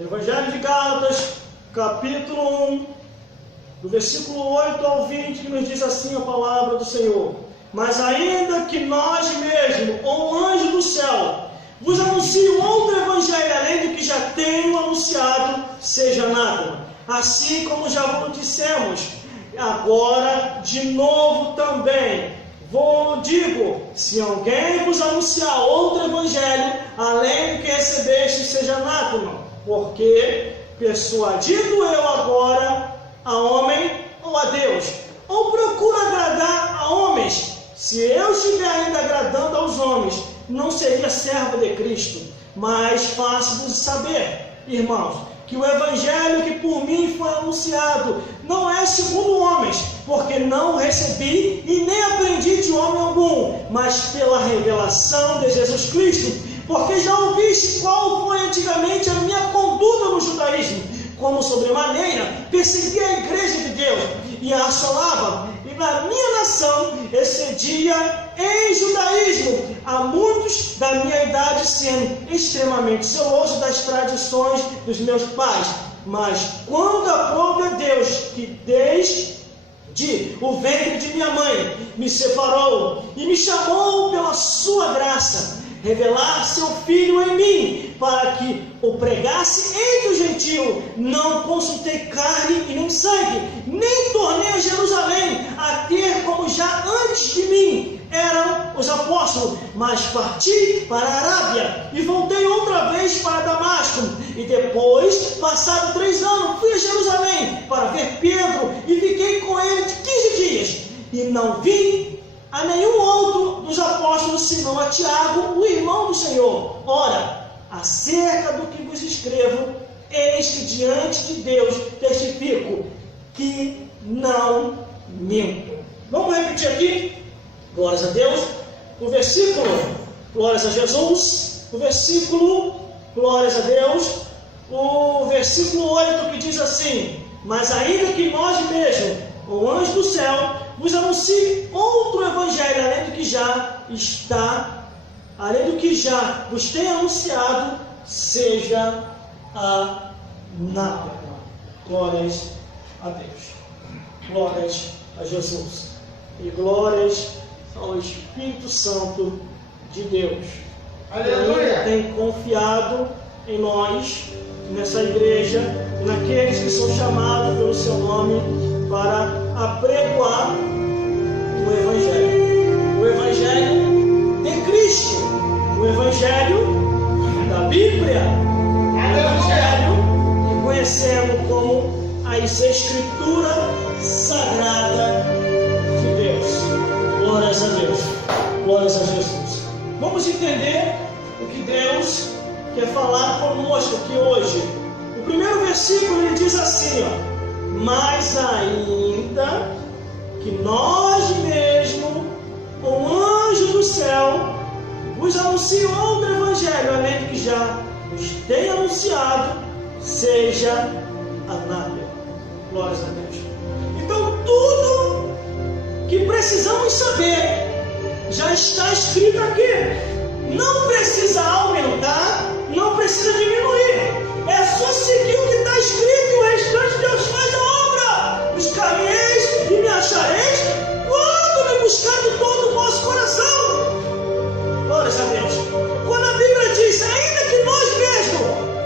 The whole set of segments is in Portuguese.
Evangelho de Gálatas, capítulo 1, do versículo 8 ao 20, que nos diz assim a palavra do Senhor: mas ainda que nós mesmos, ou um anjo do céu, vos anuncie outro evangelho além do que já tenho anunciado, seja anátema. Assim como já vos dissemos, agora de novo também vos digo: se alguém vos anunciar outro evangelho além do que recebeste, seja anátema. Porque persuadido eu agora a homem ou a Deus, ou procuro agradar a homens? Se eu estiver ainda agradando aos homens, não seria servo de Cristo. Mas faço-vos saber, irmãos, que o evangelho que por mim foi anunciado não é segundo homens, porque não recebi e nem aprendi de homem algum, mas pela revelação de Jesus Cristo. Porque já ouviste qual foi antigamente a minha conduta no judaísmo, como sobremaneira persegui a igreja de Deus e a assolava, e na minha nação excedia em judaísmo a muitos da minha idade, sendo extremamente zeloso das tradições dos meus pais. Mas quando aprove a Deus, que desde o ventre de minha mãe me separou e me chamou pela sua graça, revelar seu Filho em mim, para que o pregasse entre os gentios, não consultei carne e nem sangue, nem tornei a Jerusalém a ter como já antes de mim eram os apóstolos, mas parti para a Arábia e voltei outra vez para Damasco, e depois, passado 3 anos, fui a Jerusalém para ver Pedro e fiquei com ele 15 dias, e não vi a nenhum outro dos apóstolos senão a Tiago, o irmão do Senhor. Ora, acerca do que vos escrevo, eis que diante de Deus testifico que não minto. Vamos repetir aqui? Glórias a Deus. O versículo, glórias a Jesus. O versículo, glórias a Deus. O versículo 8 que diz assim: mas ainda que nós mesmos, o anjo do céu, vos anuncie outro evangelho além do que já vos tem anunciado, seja anátema. Glórias a Deus, glórias a Jesus e glórias ao Espírito Santo de Deus. Aleluia! Tem confiado em nós, nessa igreja, naqueles que são chamados pelo seu nome para apregoar o Evangelho de Cristo, o Evangelho da Bíblia, o Evangelho que conhecemos como as Escrituras Sagradas de Deus. Glórias a Deus, glórias a Jesus. Vamos entender o que Deus quer falar conosco aqui hoje. O primeiro versículo ele diz assim, mas ainda que nós mesmos, o anjo do céu, vos anuncie outro evangelho, além do que já vos tem anunciado, seja anátema. Glórias a Deus. Então tudo que precisamos saber já está escrito aqui. Não precisa aumentar, não precisa diminuir. É só seguir o que está escrito, o restante Deus faz a obra. Buscareis e me achareis quando me buscar de todo o vosso coração. Glórias a Deus. Quando a Bíblia diz, ainda que nós mesmos,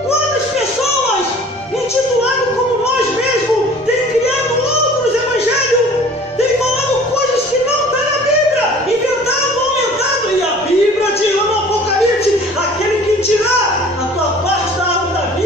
quantas pessoas intituladas como nós mesmos têm criado outros evangelhos, têm falado coisas que não estão na Bíblia, inventado, aumentado, e a Bíblia diz lá no Apocalipse, aquele que tirar a tua parte da árvore da vida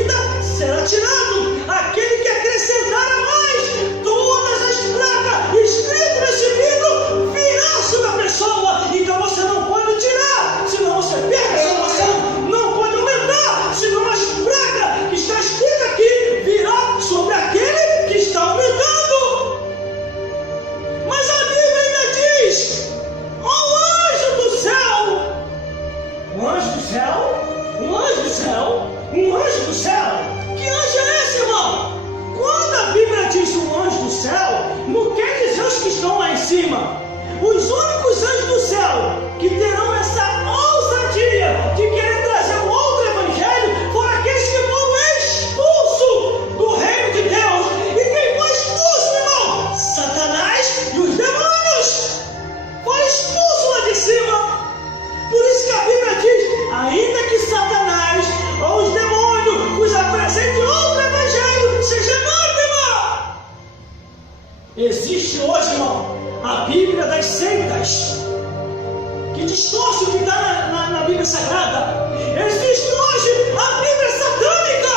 Sagrada. Existe hoje a Bíblia satânica,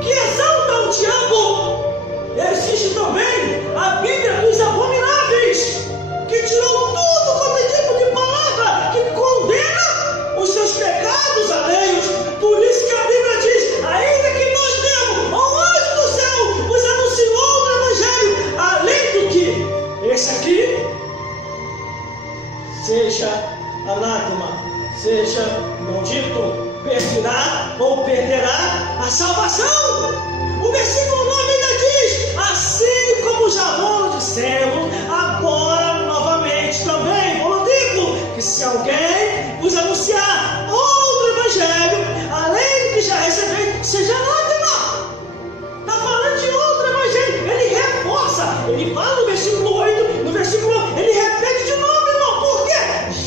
que exalta o diabo. Existe também a Bíblia dos abomináveis, que tirou tudo quanto é tipo de palavra que condena os seus pecados alheios. Por isso que a Bíblia diz: ainda que nós demos ao anjo do céu, vos anunciou o Evangelho, além do que esse aqui seja anátema, seja maldito, perderá ou perderá a salvação. O versículo 9 ainda diz: assim como já vos dissemos, agora novamente também vos digo, que se alguém vos anunciar outro evangelho, além do que já recebeis, seja anátema. Está falando de outro evangelho, ele reforça, ele fala no versículo 8, no versículo 9, ele repete de novo, irmão. Por quê?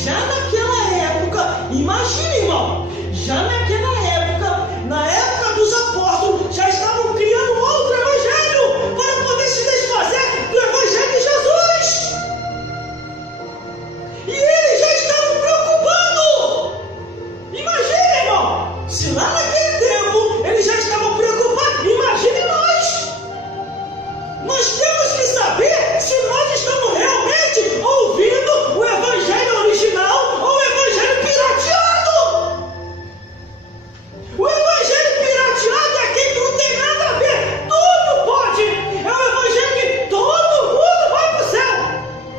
Já naquela época, imagine, irmão, já naquela época, na época dos apóstolos, já estavam criando outro evangelho para poder se desfazer do evangelho de Jesus. E eles já estavam preocupados. Imagine, irmão, se lá naquele tempo eles já estavam preocupados, imagine nós. Nós temos que saber se nós estamos realmente ouvindo o evangelho original ou o evangelho pirateado. O evangelho pirateado é aquele que não tem nada a ver. Tudo pode. É o evangelho que todo mundo vai para o céu.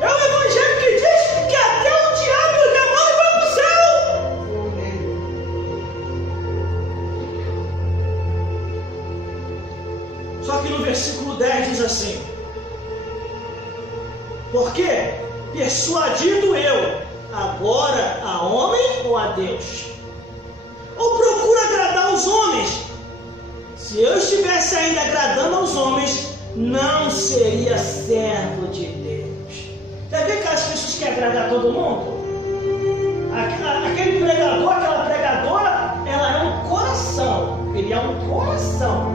É o evangelho que diz que até o diabo e o demônio vão para o céu. Só que no versículo 10 diz assim: porque persuadido eu, agora a homem ou a Deus? Ou procuro agradar os homens? Se eu estivesse ainda agradando aos homens, não seria servo de Deus. Já vê que as pessoas querem agradar todo mundo? Aquele pregador, aquela pregadora, ela é um coração. Ele é um coração.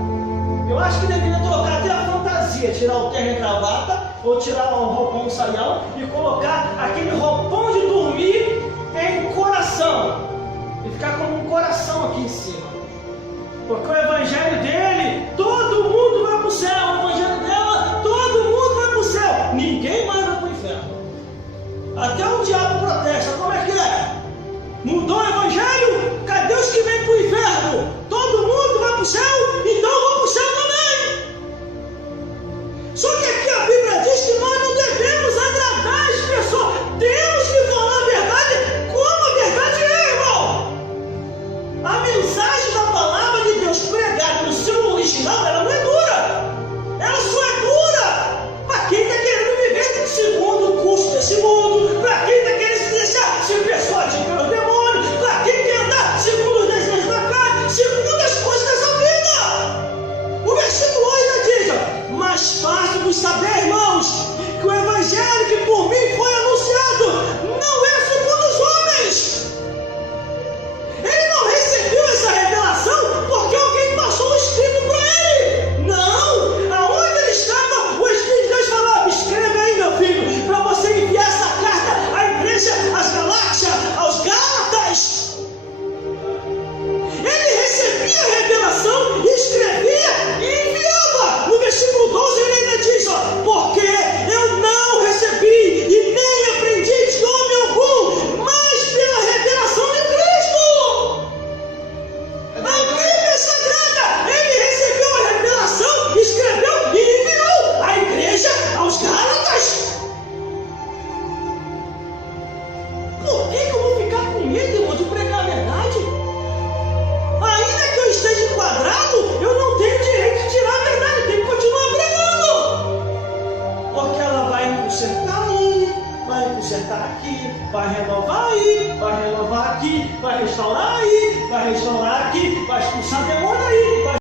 Eu acho que deveria trocar até a fantasia, tirar o terno e gravata, ou tirar o roupão saião e colocar aquele roupão de dormir em coração. E ficar como um coração aqui em cima. Porque o evangelho